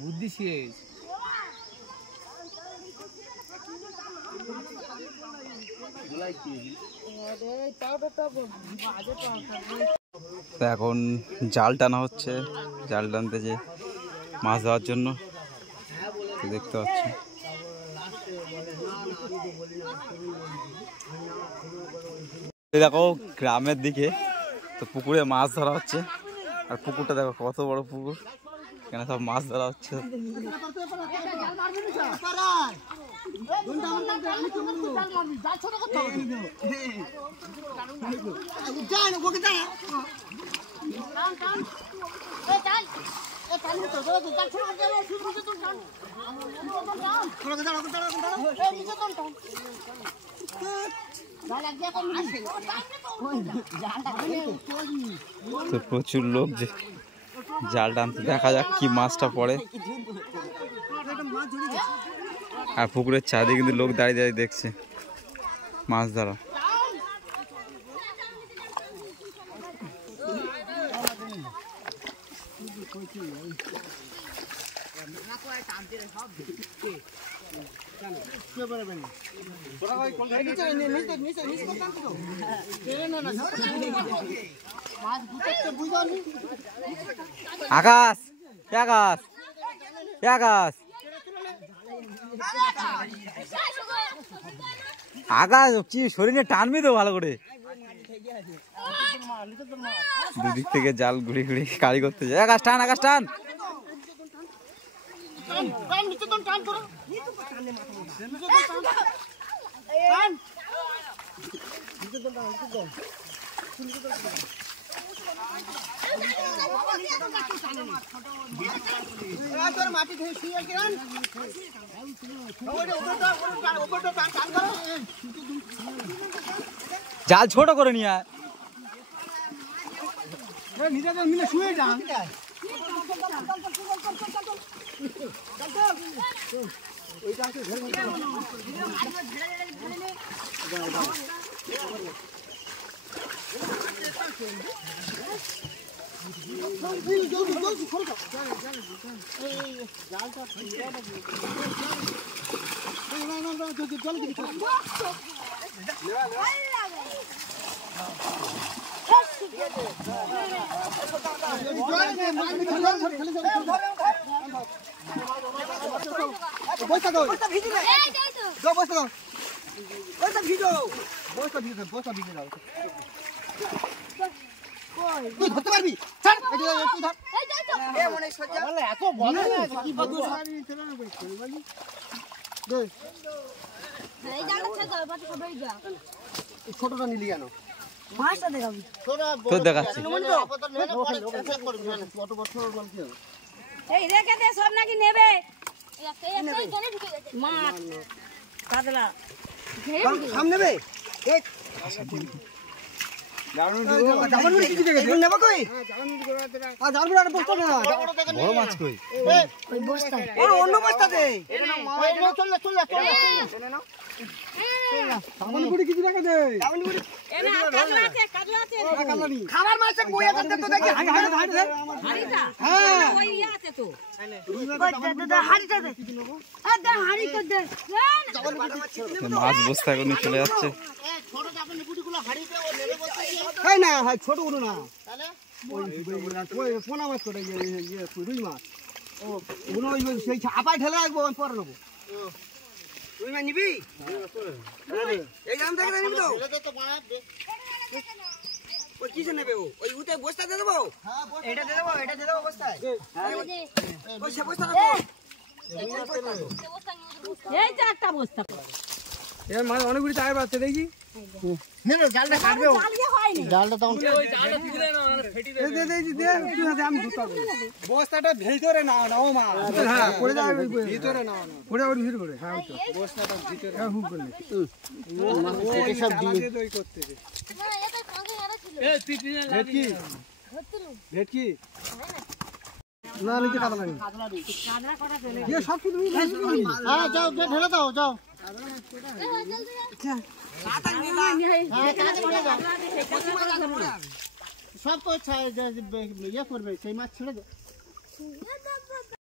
বুদ্ধি শিখে গেছে। এখন জাল টানা হচ্ছে, জাল টানতে যে মাছ ধরার জন্য দেখতে পাচ্ছি। দেখো গ্রামের দিকে তো পুকুরে মাছ ধরা হচ্ছে, আর পুকুরটা দেখো কত বড় পুকুর, এখানে সব মাছ ধরা হচ্ছে। তো প্রচুর লোক যে জাল টানতে, দেখা যাক কি মাছটা পড়ে। আর পুকুরের চারিদিকে কিন্তু লোক দাঁড়িয়ে দাঁড়িয়ে দেখছে মাছ ধরা। আকাশ আকাশ আকাশ আকাশ কি শরীরে টানবি তো ভালো করে। দুদিক থেকে জাল ঘুরে ঘুরে কারি করতে যায়। আকাশ টান, আকাশ টান। জাল ছোট করে নিয়ে আয়। নিজেদের মিলে শুয়ে যান। ধরতে পারবি? ছোটটা নিলি কেন? মাছটা দেখাবি তো দেখাচ্ছি। এই রেখে দে, সব নাকি নেবে। মাছ কাতলা খাম নেবে। বড় মাছ কই? অন্য বস্তাতে খাবার মাছের বইয়া করতে তো দেখি মাছ বস্তা করে চলে যাচ্ছে। না ছোট গুলো না, পোনা মাছ করে রুই মাছ ওগুলো সেই আপায় ঠেলে রাখবো, আমি পরে নেবো। রুই মাছ নিবি? এই গ্রাম থেকে নিবি তো? ওই কিসে নেবে? ওই উঠে বস্তা দিয়ে দেবো? এটা দিয়ে দেবো, এটা দিয়ে দেবো বস্তায়। ওই সে বস্তা দেবো। এই যে একটা বস্তা। এর মানে অনেকগুলি টায়ার বাচ্চা দেখি। জালটা কাটবে, জালটা তখন আমি বস্তাটা ভিতরে নাও মা। হ্যাঁ পড়ে যাবে ভিতরে, নাও পড়ে যাবে ভিতরে। হ্যাঁ বস্তাটা ভিতরে হুক করে সব দিয়ে করতে ভেটকি ভেটকি না নিচে কাতলা নেই। সব কিছু হ্যাঁ যাও ঢেলে দাও, যাও। সব ইয়ে করবে, সেই মাছ ছেড়ে